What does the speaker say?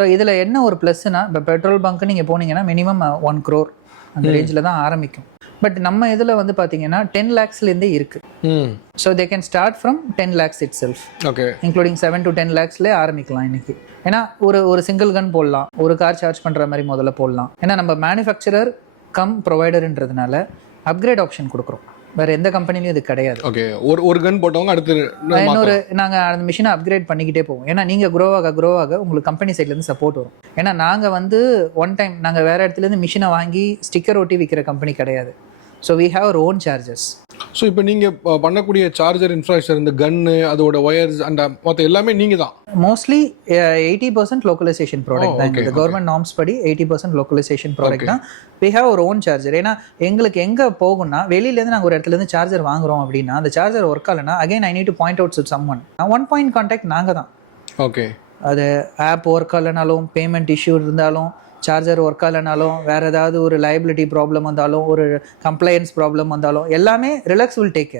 So இதில் என்ன ஒரு ப்ளஸ்னா, இப்போ பெட்ரோல் பங்க் நீங்கள் போனீங்கன்னா மினிமம் 1 crore அந்த ரேஞ்சில் தான் ஆரம்பிக்கும். பட் நம்ம இதில் வந்து பார்த்தீங்கன்னா 10 lakhsலேருந்தே இருக்குது. So they can start from 10 lakhs it self, okay, including 7 to 10 lakhsலேயே ஆரம்பிக்கலாம் இன்னைக்கு. ஏன்னா ஒரு சிங்கிள் கன் போடலாம், ஒரு கார் சார்ஜ் பண்ணுற மாதிரி முதல்ல போடலாம். ஏன்னா நம்ம மேனுஃபேக்சரர் கம் ப்ரொவைடர்ன்றதுனால அப்கிரேட் ஆப்ஷன் கொடுக்குறோம். வேறு எந்த கம்பெனிலையும் இது கிடையாது. ஓகே, ஒரு கன் போட்டவங்க அடுத்து இன்னொரு நாங்கள் அந்த மிஷினை அப்கிரேட் பண்ணிக்கிட்டே போவோம். ஏன்னா நீங்கள் க்ரோ ஆக உங்களுக்கு கம்பெனி சைட்லேருந்து சப்போர்ட் வரும். ஏன்னா நாங்கள் வந்து ஒன் டைம் நாங்கள் வேறு இடத்துலேருந்து மிஷினை வாங்கி ஸ்டிக்கர் ஒட்டி விற்கிற கம்பெனி கிடையாது. So we have our own charges. So இப்போ நீங்கள் பண்ணக்கூடிய சார்ஜர் இன்ஃப்ராஸ்ட்ரக்சர், இந்த கன்னு, அதோட ஒயர்ஸ் அண்ட் மற்ற எல்லாமே நீங்கள் தான்? மோஸ்ட்லி 80% லோக்கலைசேஷன் ப்ராடக்ட் தான். இந்த கவர்மெண்ட் நார்ம்ஸ் படி 80% லோக்கலைசேஷன் ப்ராடக்ட் தான். We have our own charger. ஏன்னா எங்களுக்கு எங்கே போகும்னா, வெளியிலேருந்து நாங்கள் ஒரு இடத்துலேருந்து சார்ஜர் வாங்குறோம் அப்படின்னா அந்த சார்ஜர் ஒர்க் ஆகலைன்னா again I need to point out someone. 1 point contact நாங்கள் தான். ஓகே, அது ஆப் ஒர்க் ஆகலைனாலும், பேமெண்ட் இஷ்யூ இருந்தாலும், சார்ஜர் ஒர்க் ஆகலைனாலும், வேறு ஏதாவது ஒரு லைபிலிட்டி ப்ராப்ளம் வந்தாலும், ஒரு கம்ப்ளையன்ஸ் ப்ராப்ளம் வந்தாலும், எல்லாமே ரிலாக்ஸ் வில் டேக் கேர்.